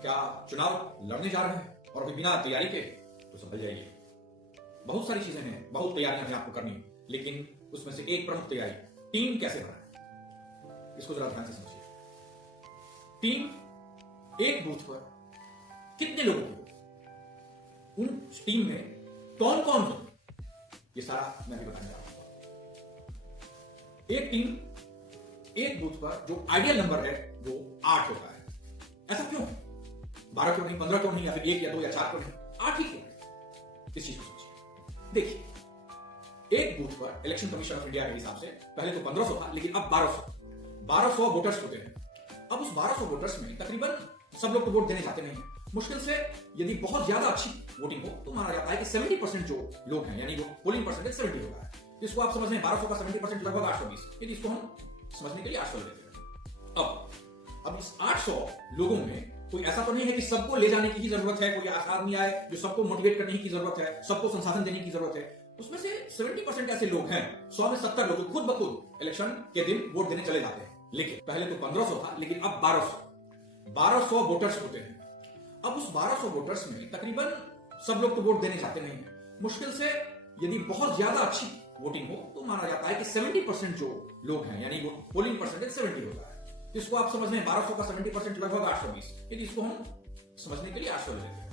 क्या चुनाव लड़ने जा रहे हैं और अभी बिना तैयारी के तो संभल जाइए। बहुत सारी चीजें हैं, बहुत तैयारियां हैं आपको करनी, लेकिन उसमें से एक प्रमुख तैयारी टीम कैसे बनाए, इसको जरा ध्यान से समझिए। टीम एक बूथ पर कितने लोगों की हो, उन टीम में कौन कौन हो, ये सारा मैं भी बताने जा रहा हूं। एक टीम एक बूथ पर जो आइडियल नंबर है वो 8 होता है। ऐसा क्यों है? 12 क्यों नहीं, 15 क्यों नहीं, या फिर 1 या 2 या 4 क्यों नहीं, 8 ही क्यों है? इस चीज को समझिए। देखिए, एक बूथ पर इलेक्शन कमीशन ऑफ इंडिया के हिसाब से पहले तो 1500 था, लेकिन अब 1200 वोटर्स होते हैं। अब उस 1200 वोटर्स में तकरीबन सब लोग तो वोट देने जाते नहीं हैं। मुश्किल से यदि बहुत ज्यादा अच्छी वोटिंग हो तो माना जाता है कि 70% जो लोग हैं, यानी वो पोलिंग परसेंटेज 70 होता है। इसको आप समझ लें 1200 का 70% लगभग 820, यदि इसको हम समझने के लिए 800 लेते हैं। अब इस 800 लोगों में कोई ऐसा तो नहीं है कि सबको ले जाने की ही जरूरत है, कोई ऐसा आदमी आए जो सबको मोटिवेट करने की जरूरत है, सबको संसाधन देने की जरूरत है। उसमें से 70% ऐसे लोग हैं, 100 में 70 लोग खुद ब खुद इलेक्शन के दिन वोट देने चले जाते हैं। लेकिन पहले तो 1500 था, लेकिन अब 1200 वोटर्स होते हैं। अब उस 1200 वोटर्स में तकरीबन सब लोग तो वोट देने जाते नहीं हैं। मुश्किल से यदि बहुत ज्यादा अच्छी वोटिंग हो तो माना जाता है कि 70% जो लोग हैं, यानी वो पोलिंग परसेंटेज 70 होता है। इसको आप समझ लें 1200 का 70% लगभग 820, यदि इसको हम समझने के लिए 800 ले लेते हैं।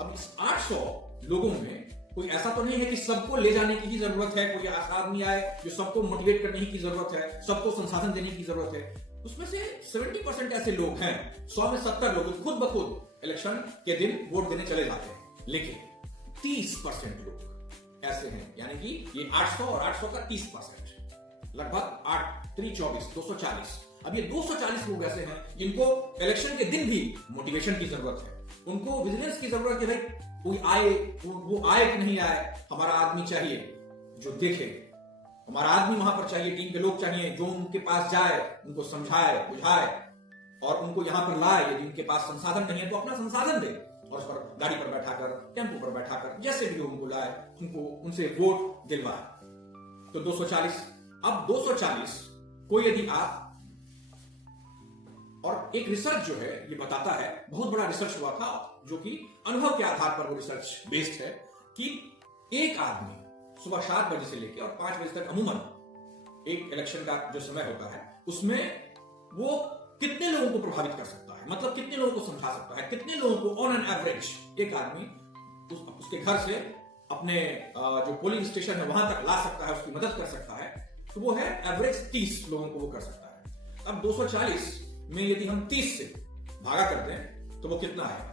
अब इस 800 लोगों में कोई ऐसा तो नहीं है कि सबको ले जाने की ही जरूरत है, कोई ऐसा आदमी आए जो सबको मोटिवेट करने की जरूरत है, सबको संसाधन देने की जरूरत है। उसमें से 70% ऐसे लोग हैं, 100 में 70 लोग खुद ब खुद इलेक्शन के दिन वोट देने चले जाते हैं। लेकिन 30% लोग ऐसे हैं, यानी कि ये 800 और 800 का 30%, लगभग 8 3 24 240। अब ये 240 लोग ऐसे हैं जिनको इलेक्शन के दिन भी मोटिवेशन की जरूरत है, उनको विजिलेंस की जरूरत है। भाई कोई आए, वो आए कि नहीं आए, हमारा आदमी चाहिए जो देखे, हमारा आदमी वहां पर चाहिए, टीम के लोग चाहिए जो उनके पास जाए, उनको समझाए बुझाए और उनको यहां पर लाए। यदि उनके पास संसाधन नहीं है तो अपना संसाधन दे और उस पर गाड़ी पर बैठाकर, टेम्पो पर बैठाकर, जैसे भी उनको लाए, उनको उनसे वोट दिलवाए। तो 240। अब 240 को यदि आप, और एक रिसर्च जो है ये बताता है, बहुत बड़ा रिसर्च हुआ था जो कि अनुभव के आधार पर वो रिसर्च बेस्ड है, कि एक आदमी सुबह 7 बजे से लेकर और 5 बजे तक अमूमन एक इलेक्शन का जो समय होता है उसमें वो कितने लोगों को प्रभावित कर सकता है, मतलब कितने लोगों को समझा सकता है, कितने लोगों को ऑन एन एवरेज एक आदमी उसके घर से अपने जो पोलिंग स्टेशन है वहां तक ला सकता है, उसकी मदद कर सकता है। तो वो है एवरेज 30 लोगों को वो कर सकता है। अब 240 में यदि हम 30 से भागा करते हैं तो वो कितना आएगा?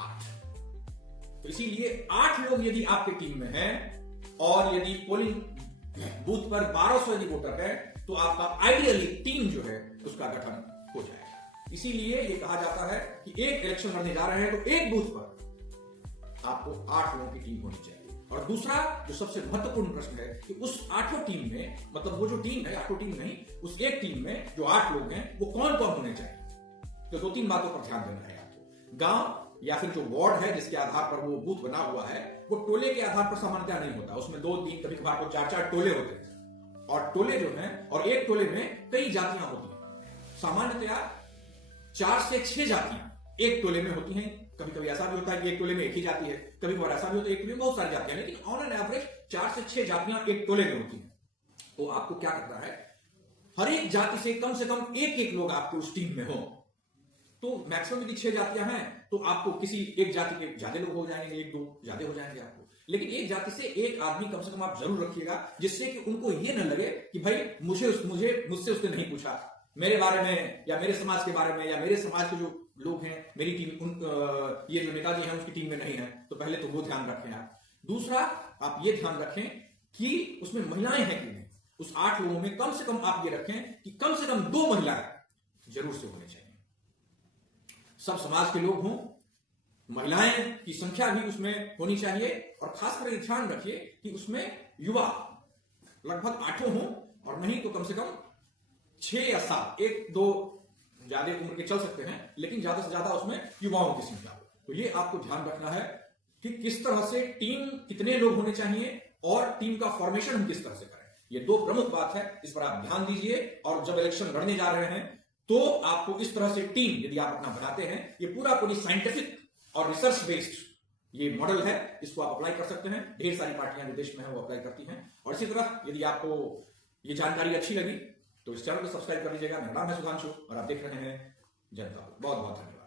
8। तो इसीलिए 8 लोग यदि आपकी टीम में हैं और यदि पोलिंग बूथ पर 1200 यदि वोटर है तो आपका आइडियली टीम जो है उसका गठन हो जाएगा। इसीलिए ये कहा जाता है कि एक इलेक्शन लड़ने जा रहे हैं तो एक बूथ पर आपको 8 लोगों की टीम होनी चाहिए। और दूसरा जो सबसे महत्वपूर्ण प्रश्न है कि उस 8 टीम में, मतलब वो जो टीम है 8 टीम नहीं, उस एक टीम में जो 8 लोग हैं वो कौन कौन होने चाहिए। तो 2-3 बातों पर ध्यान देना है आपको। गांव या फिर जो वार्ड है जिसके आधार पर वो बूथ बना हुआ है, वो टोले के आधार पर सामान्यतः नहीं होता, उसमें 2-3 कभी कभार तो 4-4 टोले होते हैं। और टोले जो हैं, और एक टोले में कई जातियां होती हैं, सामान्यतया 4 से 6 जातियां एक टोले में होती हैं। कभी कभी ऐसा भी होता है कि एक टोले में एक ही जाती है, कभी कभार ऐसा भी होता है एक टोले में बहुत सारी जातियां, लेकिन ऑन एन एवरेज 4 से 6 जातियां एक टोले में होती हैं। तो आपको क्या करना है, हर एक जाति से कम एक लोग आपके उस टीम में हो। तो मैक्सिमम यदि 6 जातियां हैं तो आपको किसी एक जाति के ज्यादा लोग हो जाएंगे, 1-2 ज्यादा हो जाएंगे आपको, लेकिन एक जाति से एक आदमी कम से कम आप जरूर रखिएगा, जिससे कि उनको यह न लगे कि भाई मुझसे उसने नहीं पूछा मेरे बारे में, या मेरे समाज के बारे में, या मेरे समाज के जो लोग हैं मेरी टीम, ये जो नेताजी हैं उसकी टीम में नहीं है। तो पहले तो वो ध्यान रखें आप। दूसरा, आप ये ध्यान रखें कि उसमें महिलाएं हैं कि नहीं। उस 8 लोगों में कम से कम आप ये रखें कि कम से कम 2 महिलाएं जरूर से होनी चाहिए। सब समाज के लोग हों, महिलाएं की संख्या भी उसमें होनी चाहिए, और खासकर ध्यान रखिए कि उसमें युवा लगभग 8 हों, और नहीं तो कम से कम 6 या 7, 1-2 ज्यादा उम्र के चल सकते हैं, लेकिन ज्यादा से ज्यादा उसमें युवाओं की संख्या हो। तो ये आपको ध्यान रखना है कि किस तरह से टीम, कितने लोग होने चाहिए और टीम का फॉर्मेशन हम किस तरह से करें। ये 2 प्रमुख बात है, इस पर आप ध्यान दीजिए। और जब इलेक्शन लड़ने जा रहे हैं तो आपको इस तरह से टीम यदि आप अपना बनाते हैं, ये पूरी साइंटिफिक और रिसर्च बेस्ड ये मॉडल है, इसको आप अप्लाई कर सकते हैं। ढेर सारी पार्टियां जो देश में है वो अप्लाई करती हैं। और इसी तरह यदि आपको ये जानकारी अच्छी लगी तो इस चैनल को सब्सक्राइब कर लीजिएगा। मेरा नाम है सुधांशु और आप देख रहे हैं जनता। बहुत बहुत धन्यवाद।